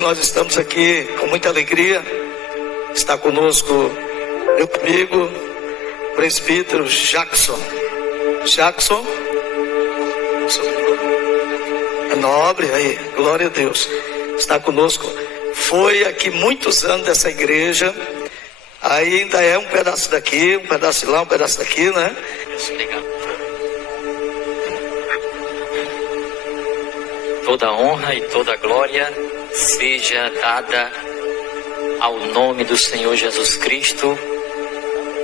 Nós estamos aqui com muita alegria. Está conosco, eu comigo, o presbítero Jackson. Jackson é nobre aí, glória a Deus. Está conosco. Foi aqui muitos anos dessa igreja. Ainda é um pedaço daqui, um pedaço de lá, um pedaço daqui, né? Toda honra e toda glória seja dada ao nome do Senhor Jesus Cristo.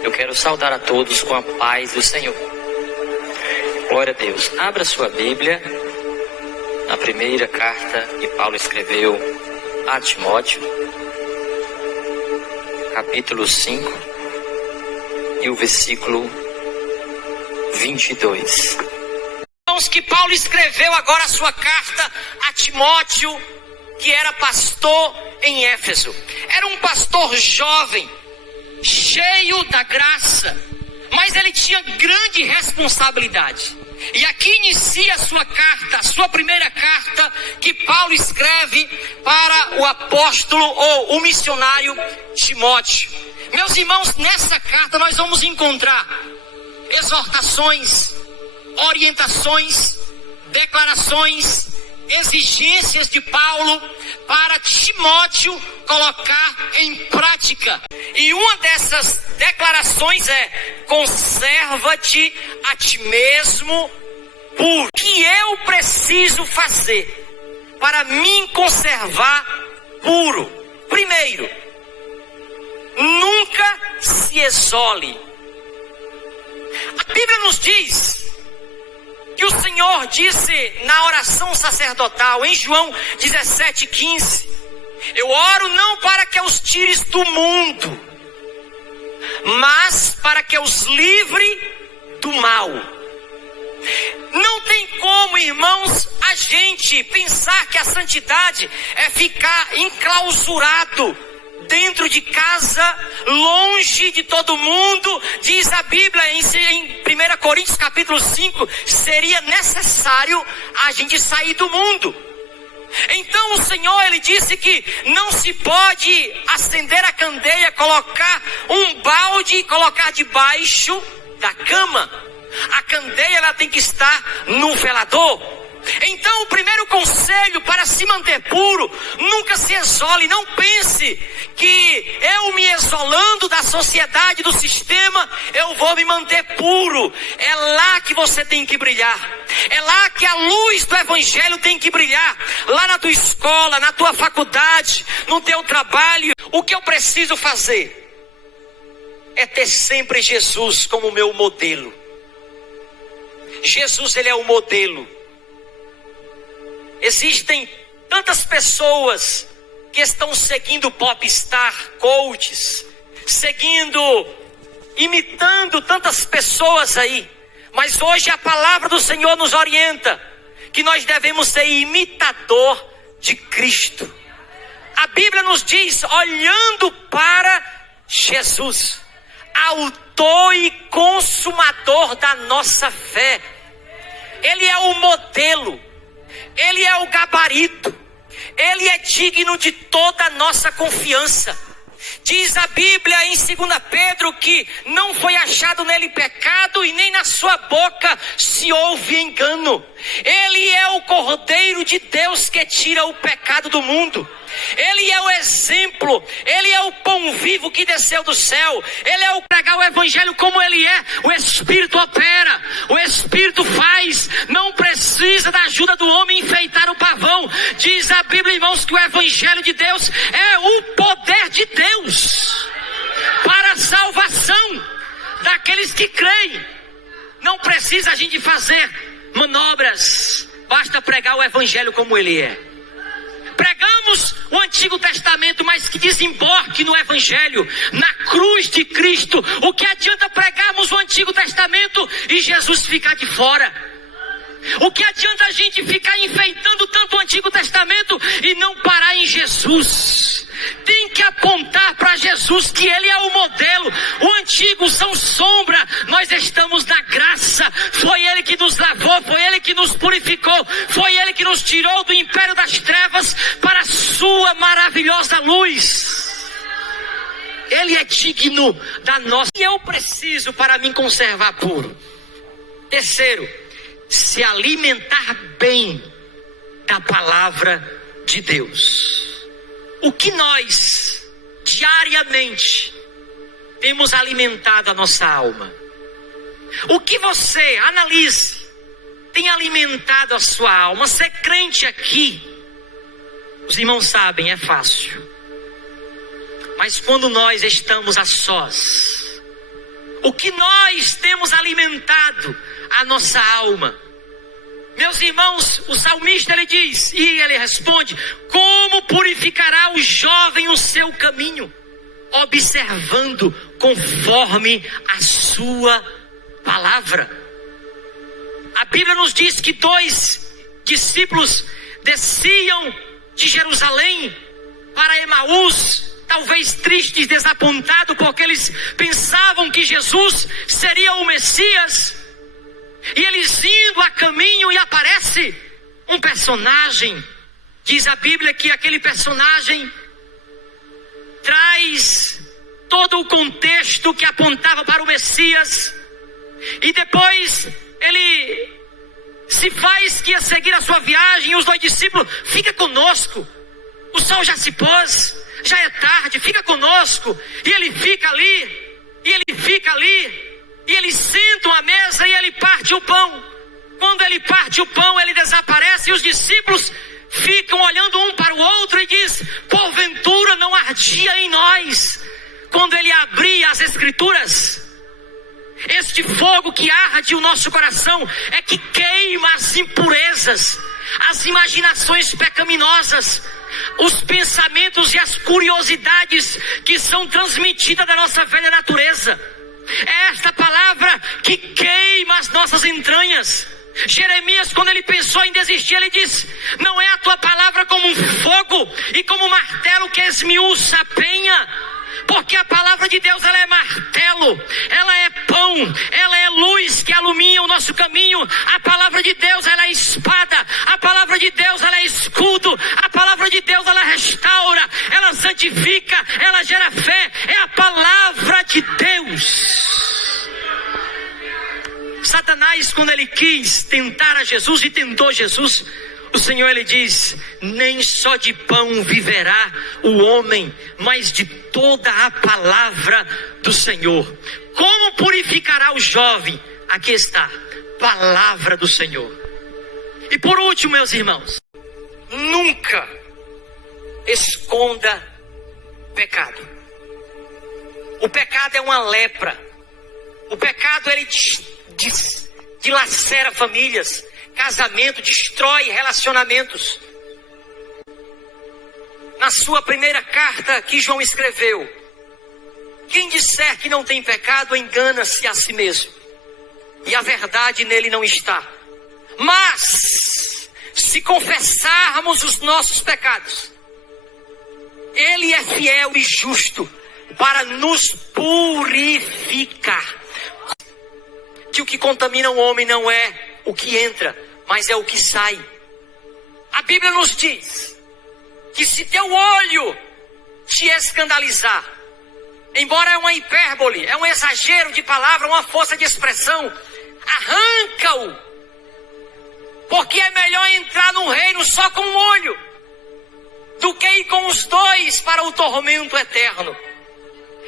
Eu quero saudar a todos com a paz do Senhor. Glória a Deus. Abra sua Bíblia na primeira carta que Paulo escreveu a Timóteo, capítulo 5 e o versículo 22. Que Paulo escreveu agora a sua carta a Timóteo, que era pastor em Éfeso. Era um pastor jovem, cheio da graça, mas ele tinha grande responsabilidade. E aqui inicia a sua carta, a sua primeira carta, que Paulo escreve para o apóstolo ou o missionário Timóteo. Meus irmãos, nessa carta nós vamos encontrar exortações, orientações, declarações, exigências de Paulo para Timóteo colocar em prática. E uma dessas declarações é: conserva-te a ti mesmo puro. O que eu preciso fazer para me conservar puro? Primeiro, nunca se isole. A Bíblia nos diz que o Senhor disse na oração sacerdotal, em João 17,15: eu oro não para que os tires do mundo, mas para que os livre do mal. Não tem como, irmãos, a gente pensar que a santidade é ficar enclausurado dentro de casa, longe de todo mundo. Diz a Bíblia em 1 Coríntios capítulo 5, seria necessário a gente sair do mundo. Então o Senhor, ele disse que não se pode acender a candeia, colocar um balde e colocar debaixo da cama. A candeia, ela tem que estar no velador. Então o primeiro conselho para se manter puro: nunca se isole. Não pense que eu me isolando da sociedade, do sistema, eu vou me manter puro. É lá que você tem que brilhar. É lá que a luz do evangelho tem que brilhar. Lá na tua escola, na tua faculdade, no teu trabalho. O que eu preciso fazer é ter sempre Jesus como meu modelo. Jesus, ele é o modelo. Existem tantas pessoas que estão seguindo popstar, coaches, imitando tantas pessoas aí. Mas hoje a palavra do Senhor nos orienta que nós devemos ser imitador de Cristo. A Bíblia nos diz, olhando para Jesus, autor e consumador da nossa fé. Ele é o modelo. Ele é o gabarito. Ele é digno de toda a nossa confiança. Diz a Bíblia em 2 Pedro que não foi achado nele pecado e nem na sua boca se ouve engano. Ele é o Cordeiro de Deus que tira o pecado do mundo. Ele é o exemplo, ele é o pão vivo que desceu do céu. Ele é o pregar o evangelho como ele é. O Espírito opera, o Espírito faz. Não precisa da ajuda do homem enfeitar o pavão. Diz a Bíblia, irmãos, que o evangelho de Deus é o poder de Deus para a salvação daqueles que creem. Não precisa a gente fazer manobras, basta pregar o evangelho como ele é. Pregamos o Antigo Testamento, mas que desemboque no Evangelho, na cruz de Cristo. O que adianta pregarmos o Antigo Testamento e Jesus ficar de fora? O que adianta a gente ficar enfeitando tanto o Antigo Testamento e não parar em Jesus? Tem que apontar para Jesus, que ele é o modelo. O antigo são sombra, nós estamos na graça. Foi ele que nos lavou, foi ele que nos purificou, foi ele que nos tirou do império das trevas para a sua sua maravilhosa luz. Ele é digno da nossa. E eu preciso para me conservar puro. Terceiro, se alimentar bem da palavra de Deus. O que nós diariamente temos alimentado a nossa alma? O que você, analise, tem alimentado a sua alma? Ser crente aqui, os irmãos sabem, é fácil. Mas quando nós estamos a sós, o que nós temos alimentado a nossa alma? Meus irmãos, o salmista ele diz, e ele responde: como purificará o jovem o seu caminho? Observando conforme a sua palavra. A Bíblia nos diz que 2 discípulos desciam de Jerusalém para Emaús, talvez tristes, desapontados, porque eles pensavam que Jesus seria o Messias. E eles indo a caminho, e aparece um personagem. Diz a Bíblia que aquele personagem traz todo o contexto que apontava para o Messias. E depois ele se faz que ia seguir a sua viagem. E os 2 discípulos: fica conosco, o sol já se pôs, já é tarde, fica conosco. E ele fica ali, e ele fica ali. E eles sentam à mesa e ele parte o pão. Quando ele parte o pão, ele desaparece. E os discípulos ficam olhando um para o outro e diz: porventura não ardia em nós quando ele abria as escrituras? Este fogo que arde o nosso coração é que queima as impurezas, as imaginações pecaminosas, os pensamentos e as curiosidades que são transmitidas da nossa velha natureza. É esta palavra que queima as nossas entranhas. Jeremias, quando ele pensou em desistir, ele diz: não é a tua palavra como um fogo e como um martelo que esmiuça a penha? Porque a palavra de Deus, ela é martelo, ela é pão, ela é luz que alumia o nosso caminho. A palavra de Deus, ela é espada. A palavra de Deus, ela é escudo. A palavra de Deus, ela restaura, ela santifica, ela gera fé. É a palavra de Deus. Satanás, quando ele quis tentar a Jesus e tentou Jesus, o Senhor ele diz: nem só de pão viverá o homem, mas de toda a palavra do Senhor. Como purificará o jovem? Aqui está, palavra do Senhor. E por último, meus irmãos, nunca esconda pecado. O pecado é uma lepra. O pecado ele dilacera famílias, casamento, destrói relacionamentos. Na sua primeira carta que João escreveu: quem disser que não tem pecado engana-se a si mesmo, e a verdade nele não está. Mas se confessarmos os nossos pecados, ele é fiel e justo para nos purificar. Que o que contamina o homem não é o que entra, mas é o que sai. A Bíblia nos diz que se teu olho te escandalizar, embora é uma hipérbole, é um exagero de palavra, uma força de expressão, arranca-o, porque é melhor entrar no reino só com um olho do que ir com os 2 para o tormento eterno.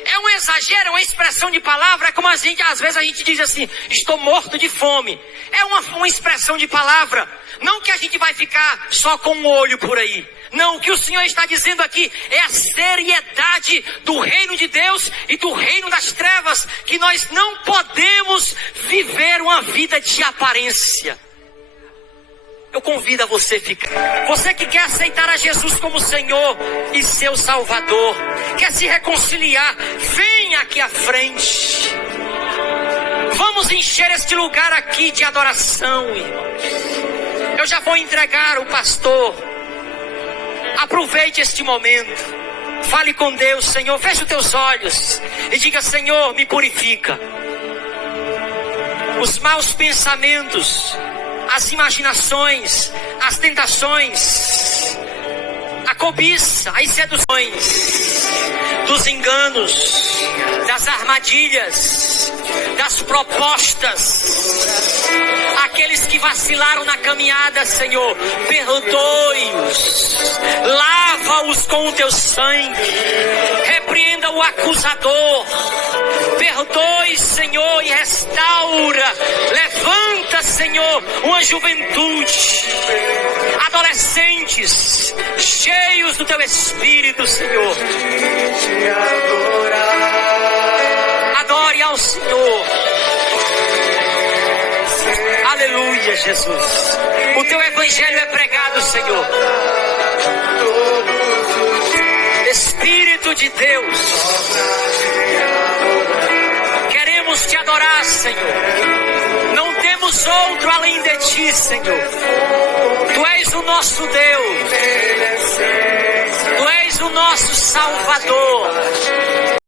É um exagero, é uma expressão de palavra. É como às vezes a gente diz assim: estou morto de fome. É uma expressão de palavra. Não que a gente vai ficar só com um olho por aí. Não, o que o Senhor está dizendo aqui é a seriedade do reino de Deus e do reino das trevas, que nós não podemos viver uma vida de aparência. Eu convido a você ficar. Você que quer aceitar a Jesus como Senhor e seu Salvador, quer se reconciliar, venha aqui à frente. Vamos encher este lugar aqui de adoração, irmãos. Eu já vou entregar o pastor. Aproveite este momento. Fale com Deus. Senhor, feche os teus olhos e diga: Senhor, me purifica. Os maus pensamentos, as imaginações, as tentações, a cobiça, as seduções, dos enganos, das armadilhas, das propostas. Aqueles que vacilaram na caminhada, Senhor, perdoe-os, lava-os com o teu sangue, repreenda o acusador, perdoe, Senhor, e restaura, levanta, Senhor, uma juventude, adolescentes, cheios do teu Espírito, Senhor. Adore ao Senhor. Aleluia, Jesus. O teu evangelho é pregado, Senhor. Espírito de Deus, queremos te adorar, Senhor. Não temos outro além de ti, Senhor. Tu és o nosso Deus. Tu és o nosso Salvador.